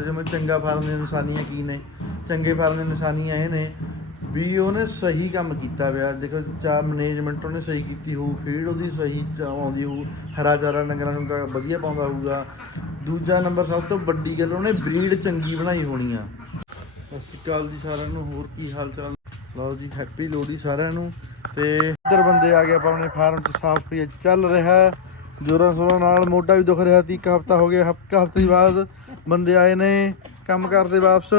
ਜਿਵੇਂ ਚੰਗਾ ਫਾਰਮ ਦੀਆਂ ਨਿਸ਼ਾਨੀਆਂ ਕੀ ਨੇ? ਚੰਗੇ ਫਾਰਮ ਦੀਆਂ ਨਿਸ਼ਾਨੀਆਂ ਇਹ ਨੇ ਵੀ ਉਹਨੇ ਸਹੀ ਕੰਮ ਕੀਤਾ ਪਿਆ ਦੇਖੋ ਚਾ ਮੈਨੇਜਮੈਂਟ ਉਹਨੇ ਸਹੀ ਕੀਤੀ ਹੋਊ, ਫੀਲਡ ਉਹਦੀ ਸਹੀ ਚ- ਆਉਂਦੀ ਹੋਊ, ਹਰਾ ਚਾਰਾ ਡੰਗਰਾਂ ਨੂੰ ਵਧੀਆ ਪਾਉਂਦਾ ਹੋਊਗਾ। ਦੂਜਾ ਨੰਬਰ ਸਭ ਤੋਂ ਵੱਡੀ ਗੱਲ, ਉਹਨੇ ਬਰੀਡ ਚੰਗੀ ਬਣਾਈ ਹੋਣੀ ਆ। ਸਤਿ ਸ਼੍ਰੀ ਅਕਾਲ ਜੀ ਸਾਰਿਆਂ ਨੂੰ, ਹੋਰ ਕੀ ਹਾਲ ਚਾਲ? ਲਓ ਜੀ ਹੈਪੀ ਲੋਹੜੀ ਸਾਰਿਆਂ ਨੂੰ। ਤੇ ਇੱਧਰ ਬੰਦੇ ਆ ਗਏ, ਆਪਾਂ ਆਪਣੇ ਫਾਰਮ 'ਚ ਸਾਫ਼ ਚੱਲ ਰਿਹਾ। ਜੋਰਾਂ ਸ਼ੋਰਾਂ ਨਾਲ ਮੋਢਾ ਵੀ ਦੁਖ ਰਿਹਾ ਸੀ ਇੱਕ ਹਫਤਾ ਹੋ ਗਿਆ ਹਫਤਾ ਹਫ਼ਤੇ ਬਾਅਦ ਬੰਦੇ ਆਏ ਨੇ ਕੰਮ ਕਰਦੇ ਵਾਪਸ।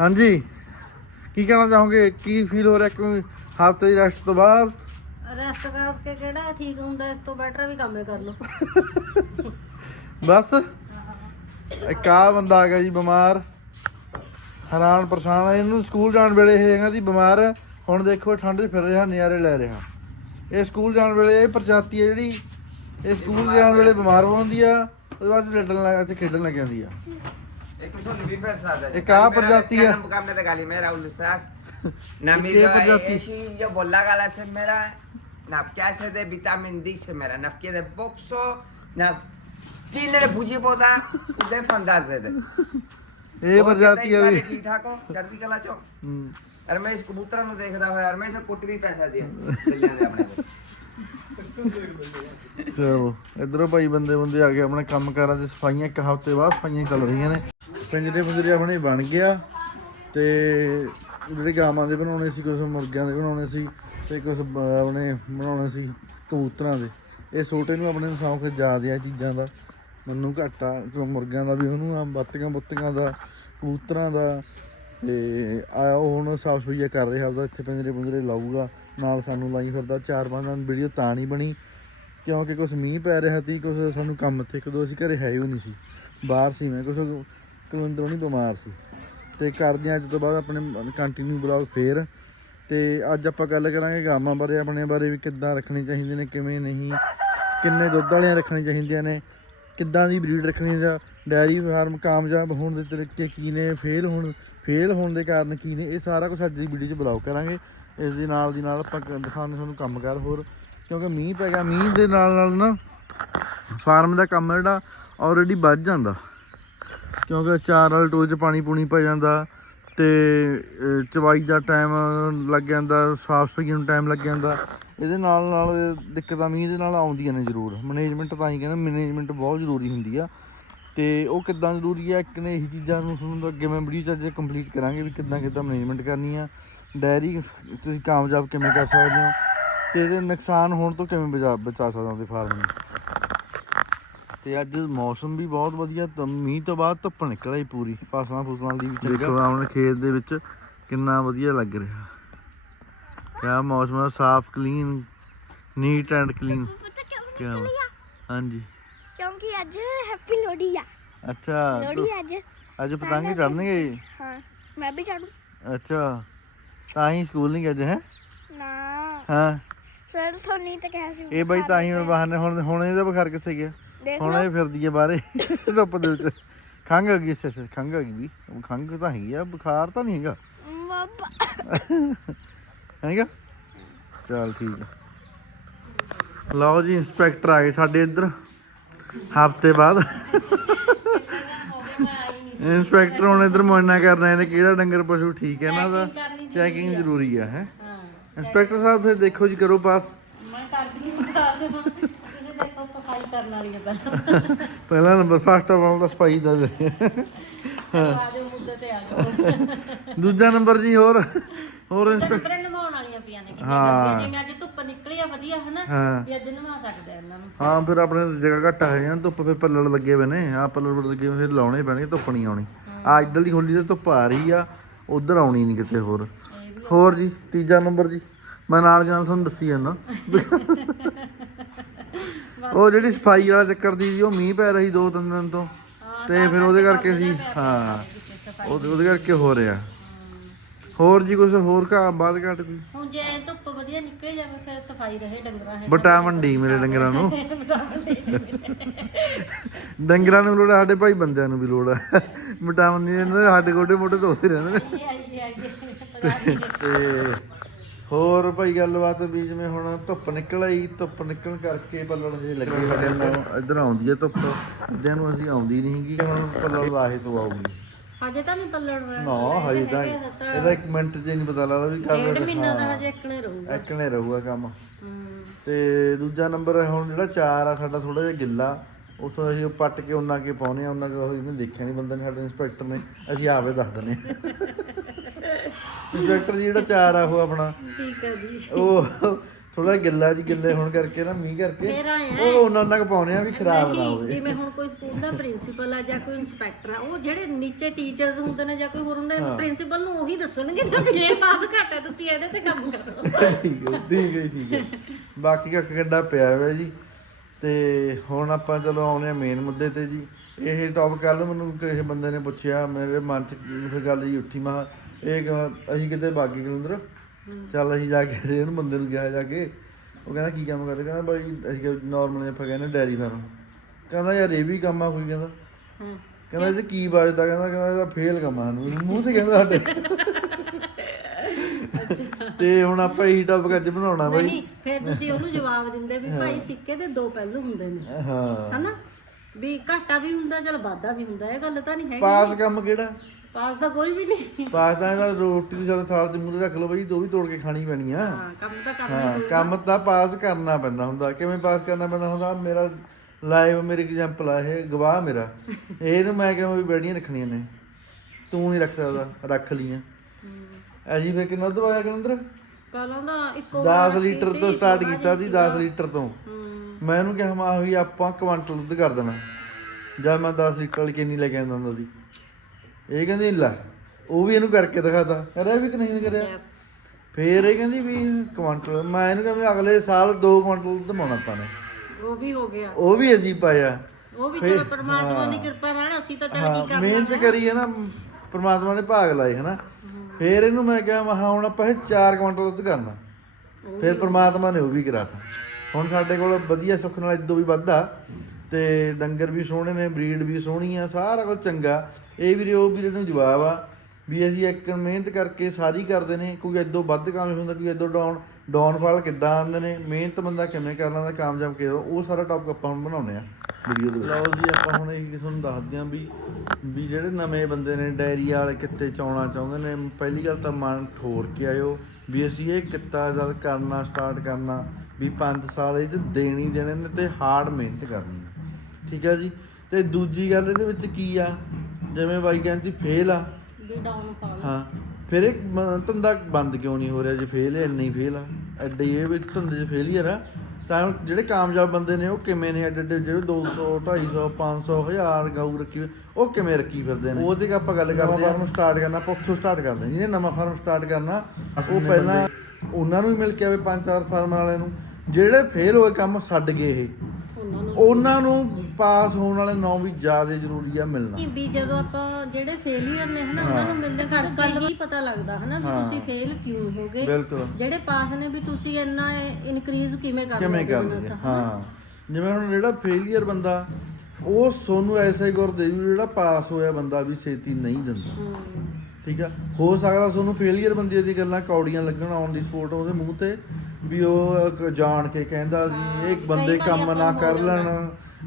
ਹਾਂਜੀ। ਕੀ ਕਹਿਣਾ ਚਾਹੋਗੇ? ਕੀ ਫੀਲ ਹੋ ਰਿਹਾ ਕਿ ਹਫ਼ਤੇ ਦੀ ਰੈਸਟ ਤੋਂ ਬਾਅਦ? ਰੈਸਟ ਕਰਕੇ ਕਿਹੜਾ ਠੀਕ ਹੁੰਦਾ ਇਸ ਤੋਂ ਬੈਟਰ ਵੀ ਕੰਮੇ ਕਰ ਲਓ। ਬਸ। ਇੱਕ ਆ ਬੰਦਾ ਆ ਗਿਆ ਜੀ ਬਿਮਾਰ। ਹੈਰਾਨ ਪਰੇਸ਼ਾਨ ਆ। ਇਹਨੂੰ ਸਕੂਲ ਜਾਣ ਵੇਲੇ ਇਹ ਹੈਗਾ ਸੀ ਬਿਮਾਰ। ਹੁਣ ਦੇਖੋ ਠੰਡ 'ਚ ਫਿਰ ਰਿਹਾ ਨਜ਼ਾਰੇ ਲੈ ਰਿਹਾ। ਇਹ ਸਕੂਲ ਜਾਣ ਵੇਲੇ ਇਹ ਪ੍ਰਜਾਤੀ ਹੈ ਜਿਹੜੀ। ਇਹ ਸਕੂਲ ਜਾਣ ਵੇਲੇ ਬਿਮਾਰ ਹੋ ਜਾਂਦੀ ਆ। ਉਹਦੇ ਬਾਅਦ ਲੜਨ ਲੱਗ ਤੇ ਖੇਡਣ ਲੱਗ ਜਾਂਦੀ ਆ Ecco sono vi pensate. E qua progetti- Non cambiate calimera un sas. Na mi Che progetti? io bollaga la semera. Na chiase de vitamin D semera. Na chiede boxo. Na tine le buji boda. Ude fandaze de. ਇਹ ਪ੍ਰਜਾਤੀ ਆ ਵੀ ਠੀਕ ਠਾਕ ਹੋ ਚੜ੍ਹਦੀ ਕਲਾ ਚੋਂ ਹੂੰ। ਰਮੇਸ਼ ਕਬੂਤਰਾਂ ਨੂੰ ਦੇਖਦਾ ਹੋਇਆ ਰਮੇਸ਼ ਕੁੱਟ ਵੀ ਪੈਸਾ ਦਿਆ ਚੱਲਿਆਂ ਦੇ ਆਪਣੇ ਕੋਲ ਚਲੋ ਇਧਰੋਂ ਭਾਈ ਬੰਦੇ ਬੰਦੇ ਆ ਗਏ ਆਪਣੇ ਕੰਮ ਕਾਰਾਂ ਦੇ ਸਫਾਈਆਂ ਇੱਕ ਹਫ਼ਤੇ ਬਾਅਦ ਸਫਾਈਆਂ ਚੱਲ ਰਹੀਆਂ ਨੇ। ਪਿੰਜਰੇ ਪੁੰਜਰੇ ਆਪਣੇ ਬਣ ਗਿਆ ਤੇ ਜਿਹੜੇ ਗਾਵਾਂ ਦੇ ਬਣਾਉਣੇ ਸੀ ਕੁਝ ਮੁਰਗਿਆਂ ਦੇ ਬਣਾਉਣੇ ਸੀ ਤੇ ਕੁਝ ਆਪਣੇ ਬਣਾਉਣੇ ਸੀ ਕਬੂਤਰਾਂ ਦੇ। ਇਹ ਛੋਟੇ ਨੂੰ ਆਪਣੇ ਨੂੰ ਸੌਂਕ ਜ਼ਿਆਦਾ ਆ ਚੀਜ਼ਾਂ ਦਾ। ਮੈਨੂੰ ਘਾਟਾ ਕਿਉਂ ਮੁਰਗਿਆਂ ਦਾ ਵੀ ਉਹਨੂੰ ਆ, ਬੱਤੀਆਂ ਬੁੱਤੀਆਂ ਦਾ, ਕਬੂਤਰਾਂ ਦਾ। ਤੇ ਆ, ਉਹ ਹੁਣ ਸਾਫ਼ ਸੁਥਰਾ ਕਰ ਰਿਹਾ ਆਪਦਾ, ਇੱਥੇ ਪਿੰਜਰੇ ਪੁੰਜਰੇ ਲਾਊਗਾ। ਨਾਲ ਸਾਨੂੰ ਲਾਈ ਫਿਰਦਾ, ਚਾਰ ਪੰਜ ਦਿਨ ਵੀਡੀਓ ਤਾਂ ਨਹੀਂ ਬਣੀ। ਕਿਉਂਕਿ ਕੁਛ ਮੀਂਹ ਪੈ ਰਿਹਾ ਸੀ, ਕੁਛ ਸਾਨੂੰ ਕੰਮ ਤੇ ਕਦੋਂ ਅਸੀਂ ਘਰੇ ਹੈ ਹੀ ਨਹੀਂ ਸੀ। ਬਾਹਰ ਸੀ ਮੈਂ, ਕੁਛ ਕੁਲਵਿੰਦਰ ਨਹੀਂ ਬਿਮਾਰ ਸੀ। ਤੇ ਕਰਦੇ ਹਾਂ ਅੱਜ ਤੋਂ ਬਾਅਦ ਆਪਣੇ ਕੰਟੀਨਿਊ ਬਲੌਗ ਫੇਰ। ਤੇ ਅੱਜ ਆਪਾਂ ਗੱਲ ਕਰਾਂਗੇ ਗਾਵਾਂ ਬਾਰੇ, ਆਪਣੇ ਬਾਰੇ ਵੀ ਕਿੱਦਾਂ ਰੱਖਣੀ ਚਾਹੀਦੀ ਨੇ, ਕਿਵੇਂ ਨਹੀਂ, ਕਿੰਨੇ ਦੁੱਧ ਵਾਲੀਆਂ ਰੱਖਣੀ ਚਾਹੀਦੀਆਂ ਨੇ, ਕਿੱਦਾਂ ਦੀ ਬਰੀਡ ਰੱਖਣੀ ਦਾ ਡੈਰੀ ਫਾਰਮ ਕਾਮਯਾਬ ਹੋਣ ਦੇ ਤਰੀਕੇ ਕੀ ਨੇ ਫੇਲ ਹੋਣ ਫੇਲ ਹੋਣ ਦੇ ਕਾਰਨ ਕੀ ਨੇ, ਇਹ ਸਾਰਾ ਕੁਝ ਅੱਜ ਦੀ ਵੀਡੀਓ 'ਚ ਬਲੌਗ ਕਰਾਂਗੇ। ਇਸ ਦੇ ਨਾਲ ਦੀ ਨਾਲ ਆਪਾਂ ਕ- ਦਿਖਾਉਂਦੇ ਤੁਹਾਨੂੰ ਕੰਮ ਕਰ ਹੋਰ, ਕਿਉਂਕਿ ਮੀਂਹ ਪੈ ਗਿਆ, ਮੀਂਹ ਦੇ ਨਾਲ ਨਾਲ ਨਾ ਫਾਰਮ ਦਾ ਕੰਮ ਜਿਹੜਾ ਆਲਰੇਡੀ ਵੱਧ ਜਾਂਦਾ। ਕਿਉਂਕਿ ਚਾਰ ਵਾਲੇ ਟੋਏ 'ਚ ਪਾਣੀ ਪੂਣੀ ਪੈ ਜਾਂਦਾ ਤੇ ਚਵਾਈ ਦਾ ਟਾਈਮ ਲੱਗ ਜਾਂਦਾ, ਸਾਫ਼ ਸਫ਼ਾਈ ਨੂੰ ਟਾਈਮ ਲੱਗ ਜਾਂਦਾ। ਇਹਦੇ ਨਾਲ ਨਾਲ ਦਿੱਕਤਾਂ ਮੀਂਹ ਦੇ ਨਾਲ ਆਉਂਦੀਆਂ ਨੇ ਜ਼ਰੂਰ। ਮੈਨੇਜਮੈਂਟ ਤਾਂ ਹੀ ਕਹਿੰਦਾ ਮੈਨੇਜਮੈਂਟ ਬਹੁਤ ਜ਼ਰੂਰੀ ਹੁੰਦੀ ਆ। ਤੇ ਉਹ ਕਿੱਦਾਂ ਜ਼ਰੂਰੀ ਆ, ਇੱਕ ਨੇ ਇਹੀ ਚੀਜ਼ਾਂ ਨੂੰ ਤੁਹਾਨੂੰ ਅੱਗੇ ਮੈਂ ਵੀਡੀਓ 'ਚ ਕੰਪਲੀਟ ਕਰਾਂਗੇ ਵੀ ਕਿੱਦਾਂ ਕਿੱਦਾਂ ਮੈਨੇਜਮੈਂਟ ਕਰਨੀ ਆ। ਡੈਰੀ ਤੁਸੀਂ ਕਾਮਯਾਬ ਕਿਵੇਂ ਕਰ ਸਕਦੇ ਹੋ? ਤੇ ਇਹਦੇ ਨੁਕਸਾਨ ਹੋਣ ਤੋਂ ਕਿਵੇਂ ਬਚਾ ਬਚਾ ਸਕਦੇ ਹੋ ਉਹਦੇ ਫਾਰਮ ਨੂੰ ਤੇ ਅੱਜ ਮੌਸਮ ਵੀ ਬਹੁਤ ਵਧੀਆ ਤਾਂ ਮੀਂਹ ਤੋਂ ਬਾਅਦ ਧੁੱਪ ਨਿਕਲ ਆਈ ਪੂਰੀ ਫਸਲਾਂ ਫੁਸਲਾਂ ਦੀ ਵੀ ਦੇਖੋ ਆਪਣੇ ਖੇਤ ਦੇ ਵਿੱਚ ਕਿੰਨਾ ਵਧੀਆ ਲੱਗ ਰਿਹਾ। ਕਿਆ ਮੌਸਮ ਹੈ ਸਾਫ਼ ਕਲੀਨ ਨੀਟ ਐਂਡ ਕਲੀਨ ਪਤਾ ਕਿਉਂ ਕਿਆ ਹਾਂਜੀ। ਕਿਉਂਕਿ ਅੱਜ ਹੈਪੀ ਲੋਹੜੀ ਆ। ਅੱਛਾ ਲੋਹੜੀ ਅੱਜ। ਅੱਜ ਪਤੰਗ ਚੜਨਗੇ ਹਾਂ ਮੈਂ ਵੀ ਚੜੂ ਅੱਛਾ। ਤਾਂ ਹੀ ਸਕੂਲ ਨਹੀਂ ਗਏ ਅੱਜ ਹੈ? ਨਾ। ਹਾਂ। ਸਰ ਤੁਹਾਨੂੰ ਤਾਂ ਕਿਹਾ ਸੀ ਇਹ ਬਾਈ ਤਾਂ ਹੀ ਹੁਣ ਬਹਾਨੇ ਹੁਣ ਹੁਣ ਇਹਦਾ ਬੁਖਾਰ ਕਿੱਥੇ ਗਿਆ। ਦੇਖ ਹੁਣ ਇਹ ਫਿਰਦੀ ਹੈ ਬਾਹਰੇ ਧੁੱਪ ਦੇ ਵਿੱਚ। ਖੰਘ ਆ ਗਈ ਸੇ ਸੇ ਖੰਘ ਆ ਗਈ ਵੀ ਖੰਘ ਤਾਂ ਹੈਗੀ ਆ ਬੁਖਾਰ ਤਾਂ ਨਹੀਂ ਹੈਗਾ। ਬਾਬਾ। ਹੈਗਾ? ਚਲ ਠੀਕ ਆ। ਲਓ ਜੀ ਇੰਸਪੈਕਟਰ ਆ ਗਏ ਸਾਡੇ ਇੱਧਰ ਹਫ਼ਤੇ ਬਾਅਦ। ਇੰਸਪੈਕਟਰ ਹੁਣ ਇੱਧਰ ਮੁਆਇਨਾ ਕਰਨ ਆਏ ਨੇ ਕਿਹੜਾ ਡੰਗਰ ਪਸ਼ੂ ਠੀਕ ਹੈ ਇਹਨਾਂ ਦਾ ਚੈਕਿੰਗ ਜ਼ਰੂਰੀ ਆ ਹੈ? ਹਾਂ ਇੰਸਪੈਕਟਰ ਸਾਹਿਬ ਫਿਰ ਦੇਖੋ ਜੀ ਕਰੋ ਪਾਸ। ਮੈਂ ਕਰਦੀ ਹਾਂ ਕਲਾਸ ਹੁਣ ਤੁਸੀਂ ਦੇਖੋ ਸਫ਼ਾਈ ਕਰਨ ਵਾਲੀ ਹੈ ਪਹਿਲਾਂ। ਪਹਿਲਾ ਨੰਬਰ ਫਸਟ ਆਫ ਆਲ ਦਾ ਮੁੱਦੇ ਤੇ ਜਾਓ। ਦੂਜਾ ਨੰਬਰ ਜੀ ਹੋਰ ਹੋਰ ਇੰਸਪੈਕਟਰ ਕੱਪੜੇ ਨਵਾਉਣ ਵਾਲੀਆਂ ਪਈਆਂ ਨੇ ਕਿੰਨੀਆਂ ਜਿਵੇਂ ਅੱਜ ਵਧੀਆ ਹਨਾ ਹਾਂ। ਵੀ ਅੱਜ ਨਵਾ ਸਕਦੇ ਆ ਇਹਨਾਂ ਨੂੰ। ਹਾਂ ਫਿਰ ਆਪਣੇ ਜਗ੍ਹਾ ਘੱਟ ਹੈ ਜਾਂ ਧੁੱਪ ਫਿਰ ਪੱਲੜ ਲੱਗੇ ਹੋਏ ਨੇ। ਆ ਪੱਲੜ ਲੱਗੇ ਹੋਏ ਫਿਰ ਲਾਉਣੇ ਪੈਣਗੇ ਧੁੱਪ ਨਹੀਂ ਆਉਣੀ। ਆ ਇੱਧਰ ਦੀ ਹੋਲੀ ਤੇ ਧੁੱਪ ਆ ਰਹੀ ਆ ਉਧਰ ਆਉਣੀ ਨਹੀਂ ਕਿਤੇ ਹੋਰ। ਹੋਰ ਜੀ ਤੀਜਾ ਨੰਬਰ ਜੀ। ਮੈਂ ਨਾਲ ਜਾਣ ਤੁਹਾਨੂੰ ਦੱਸੀ ਜਾਂਦਾ। ਉਹ ਜਿਹੜੀ ਸਫ਼ਾਈ ਵਾਲਾ ਚੱਕਰ ਦੀ ਜੀ ਉਹ ਮੀਂਹ ਪੈ ਰਹੀ ਦੋ ਤਿੰਨ ਦਿਨ ਤੋਂ। ਤੇ ਫਿਰ ਉਹਦੇ ਕਰਕੇ ਸੀ ਹਾਂ ਉਹਦੇ ਕਰਕੇ ਹੋ ਰਿਹਾ। ਹੋਰ ਜੀ ਕੁਝ ਹੋਰ ਘਾ ਬਾਦ ਘਾਟ ਕੋਈ? ਹੁਣ ਜੇ ਧੁੱਪ ਵਧੀਆ ਨਿਕਲ ਜਾਵੇ ਫਿਰ ਸਫ਼ਾਈ ਰਹੇ ਡੰਗਰਾਂ ਹੈ ਵਿਟਾਮਿਨ ਡੀ ਮੇਰੇ ਡੰਗਰਾਂ ਨੂੰ। ਡੰਗਰਾਂ ਨੂੰ ਲੋੜ ਆ, ਸਾਡੇ ਭਾਈ ਬੰਦਿਆਂ ਨੂੰ ਵੀ ਲੋੜ ਆ। ਵਿਟਾਮਿਨ ਡੀ ਇਹਨਾਂ ਦੇ ਸਾਡੇ ਗੋਡੇ ਮੋਟੇ ਧੋਦੇ ਰਹਿੰਦੇ ਨੇ। ਆਈਏ ਆਈਏ ਤੇ ਹੋਰ ਭਾਈ ਗੱਲਬਾਤ ਵੀ ਜਿਵੇਂ ਹੁਣ ਧੁੱਪ ਨਿਕਲ ਆਈ ਧੁੱਪ ਨਿਕਲਣ ਕਰਕੇ ਪੱਲਣ ਜੇ ਲੱਗੇ ਸਾਡੇ ਨੂੰ ਇੱਧਰ ਆਉਂਦੀ ਹੈ ਧੁੱਪ ਅੱਧਿਆਂ ਨੂੰ ਅਸੀਂ ਆਉਂਦੀ ਨਹੀਂ ਹੈਗੀ ਹੁਣ ਪੱਲਣ ਲਾਹੇ ਤੋਂ ਆਊਗੀ। ਹਜੇ ਤਾਂ ਨਹੀਂ ਪੱਲਣ ਹੋਇਆ। ਨਾ ਹਜੇ ਤਾਂ ਇਹਦਾ ਇੱਕ ਮਿੰਟ 'ਚ ਨਹੀਂ ਪਤਾ ਲੱਗਦਾ ਵੀ ਡੇਢ ਕਰ ਮਹੀਨਾ ਦਾ ਹਜੇ ਇੱਕਣੇ ਰਹੂਗਾ। ਐਕਣੇ ਰਹੂਗਾ ਕੰਮ। ਤੇ ਦੂਜਾ ਨੰਬਰ ਹੁਣ ਜਿਹੜਾ ਚਾਰ ਆ ਸਾਡਾ ਥੋੜਾ ਜਿਹਾ ਗਿੱਲਾ। ਉਥੋਂ ਅਸੀਂ ਉਹ ਪੱਟ ਕੇ ਉਹਨਾਂ ਕੇ ਪਾਉਨੇ ਆ ਉਹਨਾਂ ਕੋ ਇਹਨੇ ਦੇਖਿਆ ਨਹੀਂ ਬੰਦੇ ਨੇ ਸਾਡੇ ਇੰਸਪੈਕਟਰ ਨੇ। ਅਸੀਂ ਆਪੇ ਦੱਸ ਦਨੇ ਇੰਸਪੈਕਟਰ ਜੀ ਜਿਹੜਾ ਚਾਰ ਆ ਉਹ ਆਪਣਾ। ਠੀਕ ਹੈ ਜੀ। ਉਹ ਥੋੜਾ ਗਿੱਲਾ ਜੀ ਗਿੱਲੇ ਹੋਣ ਕਰਕੇ ਨਾ ਮੀਂਹ ਕਰਕੇ ਉਹ ਉਹਨਾਂ ਕੋ ਪਾਉਨੇ ਆ ਵੀ ਖਰਾਬ ਨਾ ਨਹੀਂ ਹੋਵੇ। ਜਿਵੇਂ ਹੁਣ ਕੋਈ ਸਕੂਲ ਦਾ ਪ੍ਰਿੰਸੀਪਲ ਆ ਜਾਂ ਕੋਈ ਇੰਸਪੈਕਟਰ ਆ ਉਹ ਜਿਹੜੇ ਨੀਚੇ ਟੀਚਰਸ ਹੁੰਦੇ ਨੇ ਜਾਂ ਕੋਈ ਹੋਰ ਹੁੰਦੇ ਪ੍ਰਿੰਸੀਪਲ ਨੂੰ ਉਹੀ ਦੱਸਣਗੇ ਨਾ ਵੀ ਇਹ ਬਾਤ ਘੱਟ ਹੈ ਤੁਸੀਂ ਇਹਦੇ ਤੇ ਕੰਮ ਕਰੋ। ਠੀਕ ਹੈ ਠੀਕ ਹੈ ਠੀਕ ਹੈ ਬਾਕੀ ਕੱਖ ਗੱਡਾ ਪਿਆ ਹੋਇਆ ਜੀ। ਤੇ ਹੁਣ ਆਪਾਂ ਚਲੋ ਆਉਨੇ ਆ ਮੇਨ ਮੁੱਦੇ ਤੇ ਜੀ। ਇਹ ਟੌਪ ਕੱਲ ਮੈਨੂੰ ਕਿਸੇ ਬੰਦੇ ਨੇ ਪੁੱਛਿਆ ਮੇਰੇ ਮਨ ਚ ਫਿਰ ਗੱਲ ਜੀ ਉੱਠੀ ਮਾ ਇਹ ਅਸੀਂ ਕਿਤੇ ਬਾਗੀ ਕਲੰਦਰ ਚੱਲ ਅਸੀਂ ਜਾ ਕੇ ਤੇ ਉਹਨੂੰ ਬੰਦੇ ਨੂੰ ਗਿਆ ਜਾ ਕੇ ਉਹ ਕਹਿੰਦਾ ਕੀ ਕੰਮ ਕਰਦੇ? ਕਹਿੰਦਾ ਬਾਈ ਅਸੀਂ ਨਾਰਮਲ ਆਪਾਂ ਕਹਿੰਦੇ ਡੈਰੀ ਫਾਰਮ ਕਹਿੰਦਾ ਯਾਰ ਇਹ ਵੀ ਕੰਮ ਆ ਕੋਈ ਕਹਿੰਦਾ। ਹਾਂ। ਕਹਿੰਦਾ ਇਹ ਕੀ ਵੱਜਦਾ? ਕਹਿੰਦਾ ਕਹਿੰਦਾ ਇਹਦਾ ਫੇਲ ਕੰਮ ਆ ਸਾਨੂੰ। ਮੂੰਹ ਤੇ ਕਹਿੰਦਾ ਸਾਡੇ। ਤੇ ਹੁਣ ਆਪਾਂ ਇਹੀ ਟੌਪਿਕ ਅੱਜ ਬਣਾਉਣਾ ਬਾਈ। ਨਹੀਂ ਫਿਰ ਤੁਸੀਂ ਉਹਨੂੰ ਜਵਾਬ ਦਿੰਦੇ ਵੀ ਭਾਈ ਸਿੱਕੇ ਦੇ ਦੋ ਪਹਿਲੂ ਹੁੰਦੇ ਨੇ। ਹਾਂ। ਹਨਾ? ਵੀ ਘਾਟਾ ਵੀ ਹੁੰਦਾ ਚਲ ਵਾਧਾ ਵੀ ਹੁੰਦਾ ਇਹ ਗੱਲ ਤਾਂ ਨਹੀਂ ਹੈਗੀ। ਪਾਸ ਕੰਮ ਕਿਹੜਾ? ਪਾਸ ਦਾ ਕੋਈ ਵੀ ਨਹੀਂ। ਪਾਸ ਤਾਂ ਇਹਨਾਂ ਰੋਟੀ ਜਦ ਥਾਲ ਤੇ ਮੂਰੇ ਰੱਖ ਲਓ ਬਈ ਦੋ ਵੀ ਤੋੜ ਕੇ ਖਾਣੀ ਪੈਣੀ ਆ। ਹਾਂ ਕੰਮ ਤਾਂ ਕਰਨਾ ਹਾਂ ਕੰਮ ਤਾਂ ਪਾਸ ਕਰਨਾ ਪੈਂਦਾ ਹੁੰਦਾ। ਕਿਵੇਂ ਪਾਸ ਕਰਨਾ ਪੈਂਦਾ ਹੁੰਦਾ? ਮੇਰਾ ਲਾਈਵ ਮੇਰੀ ਐਗਜ਼ਾਮਪਲ ਆ ਇਹ ਗਵਾਹ ਮੇਰਾ। ਇਹਨੂੰ ਮੈਂ ਕਿਹਾ ਵੀ ਬੈੜੀਆਂ ਰੱਖਣੀਆਂ ਨੇ। ਤੂੰ ਨਹੀਂ ਰੱਖ ਸਕਦਾ ਰੱਖ ਲੀਆਂ ਅਸੀਂ ਫਿਰ ਕਿੰਨਾ ਦਵਾਇਆ ਕੇਂਦਰ ਪਹਿਲਾਂ ਦਾ ਇੱਕੋ 10 ਲੀਟਰ ਤੋਂ ਸਟਾਰਟ ਕੀਤਾ ਸੀ 10 ਲੀਟਰ ਤੋਂ। ਮੈਂ ਉਹਨੂੰ ਕਿਹਾ ਮਾ ਵੀ ਆਪਾਂ ਕੁਆਂਟਲ ਦੁੱਧ ਕਰ ਦੇਣਾ। ਜਦ ਮੈਂ 10 ਲੀਟਰ ਵਾਲੀ ਕਿੰਨੀ ਲੈ ਕੇ ਆਉਂਦਾ ਹੁੰਦਾ ਸੀ। ਇਹ ਕਹਿੰਦੀ ਲੈ ਉਹ ਵੀ ਇਹਨੂੰ ਕਰਕੇ ਦਿਖਾਤਾ। ਕਰਿਆ ਵੀ ਕਿ ਨਹੀਂ ਕਰਿਆ? ਯੈਸ ਫੇਰ ਇਹ ਕਹਿੰਦੀ ਵੀ ਕੁਆਂਟਲ ਮੈਂ ਇਹਨੂੰ ਕਿਹਾ ਵੀ ਅਗਲੇ ਸਾਲ 2 ਕੁਆਂਟਲ ਦੁੱਧ ਪਾਉਣਾ ਆਪਾਂ ਨੇ। ਉਹ ਵੀ ਹੋ ਗਿਆ। ਉਹ ਵੀ ਅਸੀਂ ਪਾਇਆ। ਉਹ ਵੀ ਚਲੋ ਪਰਮਾਤਮਾ ਦੀ ਕਿਰਪਾ ਨਾਲ ਅਸੀਂ ਤਾਂ ਚੱਲ ਹਾਂ ਕੀ ਕਰਨਾ ਮਿਹਨਤ ਕਰੀ ਹੈ ਨਾ ਪ੍ਰਮਾਤਮਾ ਨੇ ਭਾਗ ਲਾਏ ਹਨਾ। ਫੇਰ ਇਹਨੂੰ ਮੈਂ ਕਿਹਾ ਮਹਾ ਹੁਣ ਆਪਾਂ ਇਹ 4 ਕੁਆਂਟਲ ਦੁੱਧ ਕਰਨਾ। ਫਿਰ ਪ੍ਰਮਾਤਮਾ ਨੇ ਉਹ ਵੀ ਕਰਾਤਾ। ਹੁਣ ਸਾਡੇ ਕੋਲ ਵਧੀਆ ਸੁੱਖ ਨਾਲ ਇਦੋਂ ਵੀ ਵੱਧਾ ਤੇ ਡੰਗਰ ਵੀ ਸੋਹਣੇ ਨੇ, ਬਰੀਡ ਵੀ ਸੋਹਣੀ ਆ, ਸਾਰਾ ਕੁਝ ਚੰਗਾ। ਇਹ ਵੀਰੇ, ਉਹ ਵੀਰੇ ਨੂੰ ਜਵਾਬ ਆ ਵੀ ਅਸੀਂ ਇੱਕ ਮਿਹਨਤ ਕਰਕੇ ਸਾਰੀ ਕਰਦੇ ਨੇ, ਕੋਈ ਇਦੋਂ ਵੱਧ ਕਾਮਯਾਬ ਹੁੰਦਾ, ਕੋਈ ਇਦੋਂ ਡਾਊਨ ਡਾਊਨਫਾਲ ਕਿੱਦਾਂ ਆਉਂਦੇ ਨੇ, ਮਿਹਨਤ ਬੰਦਾ ਕਿਵੇਂ ਕਰਨਾ ਲੈਂਦਾ, ਕਾਮਯਾਬ ਕਿਵੇਂ ਉਹ ਸਾਰਾ ਟੌਪਿਕ ਆਪਾਂ ਹੁਣ ਬਣਾਉਨੇ ਆ ਵੀਡੀਓ ਦੇ ਲਓ ਜੀ, ਆਪਾਂ ਹੁਣ ਇਹ ਤੁਹਾਨੂੰ ਦੱਸਦੇ ਆਂ ਵੀ ਵੀ ਜਿਹੜੇ ਨਵੇਂ ਬੰਦੇ ਨੇ ਡਾਇਰੀ ਵਾਲੇ ਕਿੱਤੇ ਚ ਆਉਣਾ ਚਾਹੁੰਦੇ ਨੇ, ਪਹਿਲੀ ਗੱਲ ਤਾਂ ਮਨ ਠੋਰ ਕੇ ਆਇਓ ਵੀ ਅਸੀਂ ਇਹ ਕਿੱਤਾ ਜਦ ਕਰਨਾ ਸਟਾਰਟ ਕਰਨਾ ਵੀ 5 ਸਾਲ ਇਹ ਚ ਦੇਣੀ ਦੇਣੇ ਨੇ ਤੇ ਹਾਰਡ ਮਿਹਨਤ ਕਰਨੀ ਹੈ। ਠੀਕ ਆ ਜੀ? ਤੇ ਦੂਜੀ ਗੱਲ ਇਹਦੇ ਵਿੱਚ ਕੀ ਆ? ਜਿਵੇਂ ਬਾਈ ਕਹਿੰਦੀ ਫੇਲ ਆ। ਵੀ ਡਾਊਨ ਫਾਲ ਹਾਂ ਫਿਰ ਇਹ ਧੰਦਾ ਬੰਦ ਕਿਉਂ ਨਹੀਂ ਹੋ ਰਿਹਾ ਜੇ ਫੇਲ ਹੈ ਇੰਨੀ ਫੇਲ ਆ। ਐਡੇ ਇਹ ਵੀ ਧੰਦੇ 'ਚ ਫੇਲੀਅਰ ਆ। ਤਾਂ ਜਿਹੜੇ ਕਾਮਯਾਬ ਬੰਦੇ ਨੇ ਉਹ ਕਿਵੇਂ ਨੇ ਐਡੇ ਐਡੇ ਜਿਹੜੇ 200 250 500 1000 ਗਾਊ ਰੱਖੀ ਹੋਈ, ਉਹ ਕਿਵੇਂ ਰੱਖੀ ਫਿਰਦੇ ਨੇ? ਉਹਦੇ ਆਪਾਂ ਗੱਲ ਕਰਦੇ ਆ ਫਾਰਮ ਸਟਾਰਟ ਕਰਨਾ ਆਪਾਂ ਉੱਥੋਂ ਸਟਾਰਟ ਕਰਦੇ ਹਾਂ। ਜਿਹਨੇ ਨਵਾਂ ਫਾਰਮ ਸਟਾਰਟ ਕਰਨਾ ਉਹ ਪਹਿਲਾਂ ਉਹਨਾਂ ਨੂੰ ਹੀ ਮਿਲ ਕੇ ਆਵੇ ਪੰਜ ਚਾਰ ਫਾਰਮ ਵਾਲਿਆਂ ਨੂੰ। ਜਿਹੜੇ ਫੇਲ ਹੋਏ ਕੰਮ ਛੱਡ ਗਏ ਇਹ। ਉਹਨਾਂ ਨੂੰ ਉਹਨਾਂ ਨੂੰ ਪਾਸ ਹੋਣ ਵਾਲੇ ਨੌ ਵੀ ਜ਼ਿਆਦਾ ਜ਼ਰੂਰੀ ਆ ਮਿਲਣਾ। ਵੀ ਜਦੋਂ ਆਪਾਂ ਜਿਹੜੇ ਫੇਲਿਅਰ ਨੇ ਹਨਾ ਉਹਨਾਂ ਨੂੰ ਮਿਲਦੇ ਕਰ ਗੱਲ ਹੀ ਪਤਾ ਲੱਗਦਾ ਹਨਾ ਵੀ ਤੁਸੀਂ ਫੇਲ ਕਿਉਂ ਹੋ ਗਏ। ਬਿਲਕੁਲ। ਜਿਹੜੇ ਪਾਸ ਨੇ ਵੀ ਤੁਸੀਂ ਇੰਨਾ ਇਨਕਰੀਜ਼ ਕਿਵੇਂ ਕਰ ਕਿਵੇਂ ਲਓਗੇ ਹਾਂ। ਜਿਵੇਂ ਹੁਣ ਜਿਹੜਾ ਫੇਲਿਅਰ ਬੰਦਾ ਉਹ ਸੋਨੂੰ ਐਸਾ ਹੀ ਗੁਰ ਦੇ ਜੂ ਜਿਹੜਾ ਪਾਸ ਹੋਇਆ ਬੰਦਾ ਵੀ ਛੇਤੀ ਨਹੀਂ ਦਿੰਦਾ। ਠੀਕ ਆ? ਹੋ ਸਕਦਾ ਤੁਹਾਨੂੰ ਫੇਲਿਅਰ ਬੰਦੇ ਦੀ ਗੱਲਾਂ ਕੌੜੀਆਂ ਲੱਗਣ ਆਉਣ ਦੀ ਸਪੋਰਟ ਉਹਦੇ ਮੂੰਹ ਤੇ ਵੀ ਉਹ ਜਾਣ ਕੇ ਕਹਿੰਦਾ ਸੀ ਇਹ ਬੰਦੇ ਕੰਮ ਨਾ ਕਰ ਲੈਣ।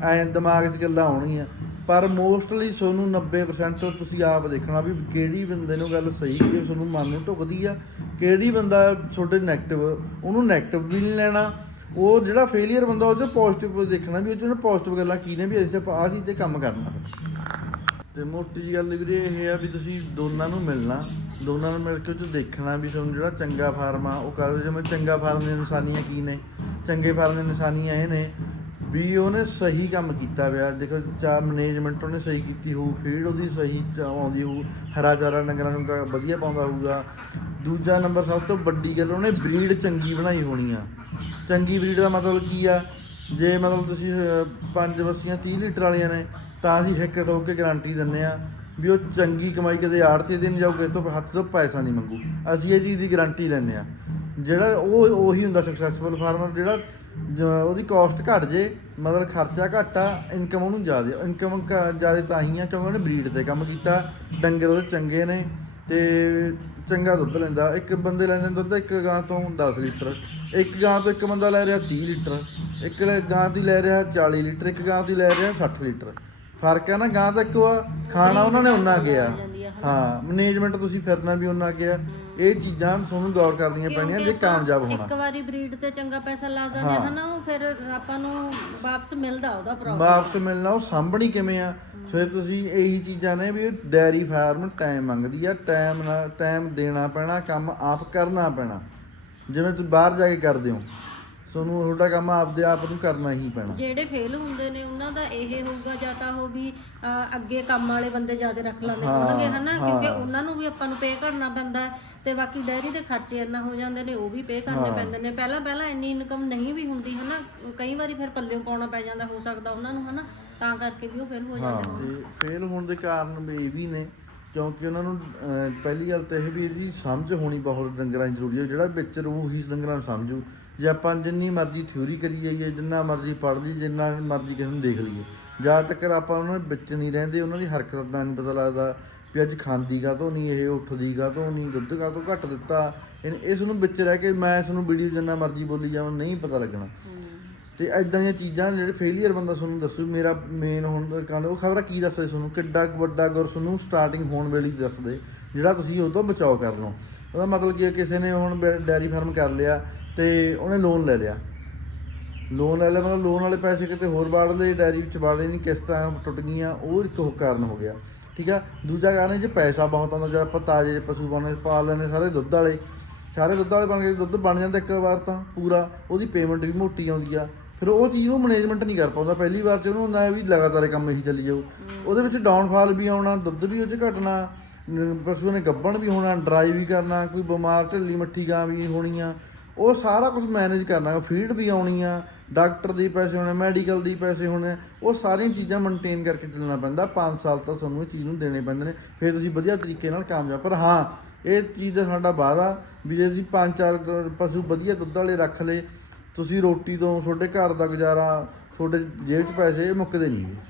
ਐਂ ਦਿਮਾਗ 'ਚ ਗੱਲਾਂ ਆਉਣਗੀਆਂ। ਪਰ ਮੋਸਟਲੀ ਤੁਹਾਨੂੰ 90% ਤੁਸੀਂ ਆਪ ਦੇਖਣਾ ਵੀ ਕਿਹੜੀ ਬੰਦੇ ਨੂੰ ਗੱਲ ਸਹੀ ਹੈ, ਤੁਹਾਨੂੰ ਮਨ ਨੂੰ ਢੁਕਦੀ ਆ। ਕਿਹੜੀ ਬੰਦਾ ਤੁਹਾਡੇ 네ਗੇਟਿਵ ਉਹਨੂੰ 네ਗੇਟਿਵ ਵੀ ਨਹੀਂ ਲੈਣਾ। ਉਹ ਜਿਹੜਾ ਫੇਲਿਅਰ ਬੰਦਾ ਉਹਦੇ 'ਚ ਪੋਜ਼ਿਟਿਵ ਦੇਖਣਾ ਵੀ ਉਹਦੇ 'ਚ ਪੋਜ਼ਿਟਿਵ ਗੱਲਾਂ ਕੀ ਨੇ ਵੀ ਅਸੀਂ ਆਹ ਚੀਜ਼ ਤੇ ਕੰਮ ਕਰਨਾ। ਤੇ ਮੋਟੀ ਜੀ ਗੱਲ ਵੀਰੇ ਇਹ ਆ ਵੀ ਤੁਸੀਂ ਦੋਨਾਂ ਨੂੰ ਮਿਲਣਾ, ਦੋਨਾਂ ਨੂੰ ਮਿਲ ਕੇ ਉਹ 'ਚ ਦੇਖਣਾ ਵੀ ਤੁਹਾਨੂੰ ਜਿਹੜਾ ਚੰਗਾ ਫਾਰਮ ਆ, ਉਹ ਕਰ ਜਿਵੇਂ ਚੰਗਾ ਫਾਰਮ ਦੀਆਂ ਨਿਸ਼ਾਨੀਆਂ ਕੀ ਨੇ, ਚੰਗੇ ਫਾਰਮ ਦੀਆਂ ਨਿਸ਼ਾਨੀਆਂ ਇਹ ਨੇ। ਵੀ ਉਹਨੇ ਸਹੀ ਕੰਮ ਕੀਤਾ ਪਿਆ। ਦੇਖੋ, ਚਾ ਮੈਨੇਜਮੈਂਟ ਉਹਨੇ ਸਹੀ ਕੀਤੀ ਹੋਊ ਫੀਡ ਉਹਦੀ ਸਹੀ ਚ- ਆਉਂਦੀ ਹੋਊ, ਹਰਾ ਚਾਰਾ ਡੰਗਰਾਂ ਨੂੰ ਵਧੀਆ ਪਾਉਂਦਾ ਹੋਊਗਾ। ਦੂਜਾ ਨੰਬਰ ਸਭ ਤੋਂ ਵੱਡੀ ਗੱਲ, ਉਹਨੇ ਬਰੀਡ ਚੰਗੀ ਬਣਾਈ ਹੋਣੀ ਆ। ਚੰਗੀ ਬਰੀਡ ਦਾ ਮਤਲਬ ਕੀ ਆ? ਜੇ ਮਤਲਬ ਤੁਸੀਂ ਪੰਜ ਬੱਸੀਆਂ 30 ਲੀਟਰ ਵਾਲੀਆਂ ਨੇ, ਤਾਂ ਅਸੀਂ ਹਿੱਕ ਠੋਕ ਕੇ ਗਾਰੰਟੀ ਦਿੰਨੇ ਆ ਵੀ ਉਹ ਚੰਗੀ ਕਮਾਈ ਕਦੇ ਆੜਤੀ ਦੇ ਨਹੀਂ ਜਾਊਗੇ ਤੋਂ ਹੱਥ ਤੋਂ ਪੈਸਾ ਨਹੀਂ ਮੰਗੂ। ਅਸੀਂ ਇਹ ਚੀਜ਼ ਦੀ ਗਾਰੰਟੀ ਲੈਂਦੇ ਆ। ਜਿਹੜਾ ਉਹ, ਉਹੀ ਹੁੰਦਾ ਸਕਸੈਸਫੁਲ ਫਾਰਮਰ ਜਿਹੜਾ ਉਹਦੀ ਕਾਸਟ ਘਟ ਜੇ ਮਤਲਬ ਖਰਚਾ ਘੱਟ ਇਨਕਮ ਉਹਨੂੰ ਜ਼ਿਆਦਾ ਇਨਕਮ ਜ਼ਿਆਦਾ ਤਾਂ ਹੀ ਆ ਕਿਉਂਕਿ ਉਹਨੇ ਬਰੀਡ ਤੇ ਕੰਮ ਕੀਤਾ ਡੰਗਰ ਉਹਦੇ ਚੰਗੇ ਨੇ ਤੇ ਚੰਗਾ ਦੁੱਧ ਲੈਂਦਾ ਇੱਕ ਬੰਦੇ ਲੈਂਦੇ ਦੁੱਧ ਇੱਕ ਗਾਂ ਤੋਂ 10 ਲੀਟਰ ਇੱਕ ਗਾਂ ਤੋਂ ਇੱਕ ਬੰਦਾ ਲੈ ਰਿਹਾ 30 ਲੀਟਰ ਇੱਕ ਗਾਂ ਦੀ ਲੈ ਰਿਹਾ 40 ਲੀਟਰ ਇੱਕ ਗਾਂ ਦੀ ਲੈ ਰਿਹਾ 60 ਲੀਟਰ। ਫ਼ਰਕ ਹੈ ਨਾ ਗਾਂ ਦਾ ਇੱਕੋ ਖਾਣਾ ਉਹਨਾਂ ਨੇ ਉਨਾ ਗਿਆ ਹਾਂ ਮੈਨੇਜਮੈਂਟ ਤੁਸੀਂ ਫਿਰਨਾ ਵੀ ਉਨਾ ਗਿਆ ਇਹ ਚੀਜ਼ਾਂ ਤੁਹਾਨੂੰ ਗੌਰ ਕਰਨੀਆਂ ਪੈਣੀਆਂ ਜੇ ਕਾਮਯਾਬ ਹੋਣਾ। ਇੱਕ ਵਾਰੀ ਬਰੀਡ ਤੇ ਚੰਗਾ ਪੈਸਾ ਲਾ ਦਿੰਦੇ ਹਨਾ ਉਹ ਫਿਰ ਆਪਾਂ ਨੂੰ ਵਾਪਸ ਮਿਲਦਾ ਉਹਦਾ ਪ੍ਰੋਫਿਟ ਵਾਪਸ ਮਿਲਣਾ ਉਹ ਸਾਂਭਣੀ ਕਿਵੇਂ ਆ? ਫਿਰ ਤੁਸੀਂ ਇਹੀ ਚੀਜ਼ਾਂ ਨੇ ਵੀ ਡੈਰੀ ਫਾਰਮ ਟਾਈਮ ਮੰਗਦੀ ਆ ਟਾਈਮ ਨਾਲ ਟਾਈਮ ਦੇਣਾ ਪੈਣਾ ਕੰਮ ਆਪ ਕਰਨਾ ਪੈਣਾ। ਜਿਵੇਂ ਤੁਸੀਂ ਬਾਹਰ ਜਾ ਕੇ ਕਰਦੇ ਹੋ। ਤੁਹਾਨੂੰ ਤੁਹਾਡਾ ਕੰਮ ਆਪਦੇ ਆਪ ਨੂੰ ਕਰਨਾ ਹੀ ਪੈਣਾ। ਜਿਹੜੇ ਫੇਲ ਹੁੰਦੇ ਨੇ ਉਹਨਾਂ ਦਾ ਇਹ ਹੋਊਗਾ ਜਾਂ ਤਾਂ ਉਹ ਵੀ ਅਹ, ਅੱਗੇ ਕੰਮ ਵਾਲੇ ਬੰਦੇ ਜ਼ਿਆਦਾ ਰੱਖ ਲੈਂਦੇ ਹੋਣਗੇ ਹਨਾ? ਕਿਉਂਕਿ ਉਹਨਾਂ ਨੂੰ ਵੀ ਆਪਾਂ ਨੂੰ ਪੇ ਕਰਨਾ ਪੈਂਦਾ ਹੈ ਤੇ ਬਾਕੀ ਡੈਰੀ ਦੇ ਖਰਚੇ ਇੰਨਾ ਹੋ ਜਾਂਦੇ ਨੇ ਉਹ ਵੀ ਪੇ ਕਰਨੇ ਪੈਂਦੇ ਨੇ। ਪਹਿਲਾਂ ਪਹਿਲਾਂ ਇੰਨੀ ਇਨਕਮ ਨਹੀਂ ਵੀ ਹੁੰਦੀ ਹਨਾ? ਕਈ ਵਾਰੀ ਫਿਰ ਪੱਲਿਓਂ ਪਾਉਣਾ ਪੈ ਜਾਂਦਾ ਹੋ ਸਕਦਾ ਉਹਨਾਂ ਨੂੰ ਹਨਾ? ਤਾਂ ਕਰਕੇ ਵੀ ਉਹ ਫੇਲ ਹੋ ਜਾਂਦੇ ਨੇ ਤੇ ਫੇਲ ਹੋਣ ਦੇ ਕਾਰਨ ਵੀ ਇਹ ਵੀ ਨੇ ਕਿਉਂਕਿ ਉਹਨਾਂ ਨੂੰ ਅਹ, ਪਹਿਲੀ ਗੱਲ ਤਾਂ ਇਹ ਵੀ ਇਹਦੀ ਸਮਝ ਹੋਣੀ ਬਹੁਤ ਡੰਗਰਾਂ ਦੀ ਜ਼ਰੂਰੀ ਹੈ ਜਿਹੜਾ ਵਿੱਚ ਰਹੂ ਹੀ ਡੰਗਰਾਂ ਨੂੰ ਸਮਝੂ। ਜੇ ਆਪਾਂ ਜਿੰਨੀ ਮਰਜ਼ੀ ਥਿਊਰੀ ਕਰੀ ਜਾਈਏ ਜਿੰਨਾ ਮਰਜ਼ੀ ਪੜ੍ਹ ਲਈ ਜਿੰਨਾ ਮਰਜ਼ੀ ਕਿਸੇ ਨੂੰ ਦੇਖ ਲਈਏ ਜਦ ਤੱਕ ਆਪਾਂ ਉਹਨਾਂ ਦੇ ਵਿੱਚ ਨਹੀਂ ਰਹਿੰਦੇ, ਉਹਨਾਂ ਦੀ ਹਰਕਤ ਦਾ ਨਹੀਂ ਪਤਾ ਲੱਗਦਾ ਵੀ ਅੱਜ ਖਾਂਦੀ ਗਾ ਤੋਂ ਨਹੀਂ, ਇਹ ਉੱਠਦੀ ਗਾ ਤੋਂ ਨਹੀਂ, ਦੁੱਧ ਗਾ ਤੋਂ ਘੱਟ ਦਿੱਤਾ। ਇਹਨੇ- ਇਸ ਨੂੰ ਵਿੱਚ ਰਹਿ ਕੇ ਮੈਂ ਇਸ ਨੂੰ ਵੀਡੀਓ ਜਿੰਨਾ ਮਰਜ਼ੀ ਬੋਲੀ ਜਾਵਾਂ, ਨਹੀਂ ਪਤਾ ਲੱਗਣਾ। ਤੇ ਐਦਾਂ ਦੀਆਂ ਚੀਜ਼ਾਂ ਜਿਹੜੇ ਫੇਲੀਅਰ ਬੰਦਾ ਤੁਹਾਨੂੰ ਦੱਸੂ, ਮੇਰਾ ਮੇਨ ਹੁਣ ਦਾ ਗੱਲ, ਉਹ ਖਬਰਾਂ ਕੀ ਦੱਸਦੇ ਤੁਹਾਨੂੰ? ਕਿੱਡਾ ਕੁ ਵੱਡਾ ਗੁਰ ਤੁਹਾਨੂੰ ਸਟਾਰਟਿੰਗ ਹੋਣ ਵੇਲੇ ਦੱਸਦੇ ਜਿਹੜਾ ਤੁਸੀਂ ਉਹ ਤੋਂ ਬਚਾਓ ਕਰ ਲਓ। ਉਹਦਾ ਮਤਲਬ ਕੀ ਕਿਸੇ ਨੇ ਹੁਣ ਡੈਰੀ ਫਾਰਮ ਕਰ ਲਿਆ ਤੇ ਉਹਨੇ ਲੋਨ ਲੈ ਲਿਆ। ਲੋਨ ਲੈ ਲਿਆ, ਮਤਲਬ ਲੋਨ ਵਾਲੇ ਪੈਸੇ ਕਿਤੇ ਹੋਰ ਵਾੜ ਲਏ ਡੈਰੀ ਵਿੱਚ ਵਾੜੇ ਨਹੀਂ ਕਿਸ਼ਤਾਂ ਟੁੱਟ ਗਈਆਂ, ਉਹ ਇੱਕ ਉਹ ਕਾਰਨ ਹੋ ਗਿਆ। ਠੀਕ ਆ? ਦੂਜਾ ਕਾਰਨ ਇਹ ਜੇ ਪੈਸਾ ਬਹੁਤ ਆਉਂਦਾ ਜਦ ਆਪਾਂ ਤਾਜ਼ੇ ਪਸ਼ੂ ਬਣੇ ਪਾਲ ਲੈਂਦੇ ਸਾਰੇ ਦੁੱਧ ਵਾਲੇ। ਸਾਰੇ ਦੁੱਧ ਵਾਲੇ ਬਣ ਕੇ ਦੁੱਧ ਬਣ ਜਾਂਦਾ ਇੱਕ ਵਾਰ ਤਾਂ ਪੂਰਾ, ਉਹਦੀ ਪੇਮੈਂਟ ਵੀ ਮੋਟੀ ਆਉਂਦੀ ਆ। ਫਿਰ ਉਹ ਚੀਜ਼ ਨੂੰ ਮੈਨੇਜਮੈਂਟ ਨਹੀਂ ਕਰ ਪਾਉਂਦਾ। ਪਹਿਲੀ ਵਾਰ ਤੇ ਉਹਨੂੰ ਹੁੰਦਾ ਵੀ ਲਗਾਤਾਰ ਇਹ ਕੰਮ ਇਹੀ ਚੱਲੀ ਜਾਊ। ਉਹਦੇ ਵਿੱਚ ਡਾਊਨਫਾਲ ਵੀ ਆਉਣਾ, ਦੁੱਧ ਵੀ ਉਹ 'ਚ ਘਟਣਾ, ਨ- ਪਸ਼ੂ ਨੇ ਗੱਬਣ ਵੀ ਹੋਣਾ ਡਰਾਈ ਵੀ ਕਰਨਾ, ਕੋਈ ਬਿਮਾਰ ਢਿੱਲੀ ਮੱਠੀ ਗਾਂ ਵੀ ਹੋਣੀ ਆ ਉਹ ਸਾਰਾ ਕੁਝ ਮੈਨੇਜ ਕਰਨਾ ਫੀਡ ਵੀ ਆਉਣੀ ਆ ਡਾਕਟਰ ਦੇ ਪੈਸੇ ਹੋਣੇ ਮੈਡੀਕਲ ਦੇ ਪੈਸੇ ਹੋਣੇ, ਉਹ ਸਾਰੀਆਂ ਚੀਜ਼ਾਂ ਮੇਨਟੇਨ ਕਰਕੇ ਚੱਲਣਾ ਪੈਂਦਾ 5 ਸਾਲ ਤੱਕ ਤੁਹਾਨੂੰ ਇਹ ਚੀਜ਼ ਨੂੰ ਦੇਣੇ ਪੈਂਦੇ ਨੇ, ਫਿਰ ਤੁਸੀਂ ਵਧੀਆ ਤਰੀਕੇ ਨਾਲ ਕਾਮਯਾਬ, ਪਰ ਹਾਂ, ਇਹ ਚੀਜ਼ ਦਾ ਸਾਡਾ ਵਾਅਦਾ ਵੀ ਜੇ ਤੁਸੀਂ ਪੰਜ ਚਾਰ ਕ- ਪਸ਼ੂ ਵਧੀਆ ਦੁੱਧ ਵਾਲੇ ਰੱਖ ਲਏ, ਤੁਸੀਂ ਰੋਟੀ ਤੋਂ, ਤੁਹਾਡੇ ਘਰ ਦਾ ਗੁਜ਼ਾਰਾ, ਤੁਹਾਡੇ ਜੇਬ 'ਚ ਪੈਸੇ ਮੁੱਕਦੇ ਨਹੀਂ ਗੇ।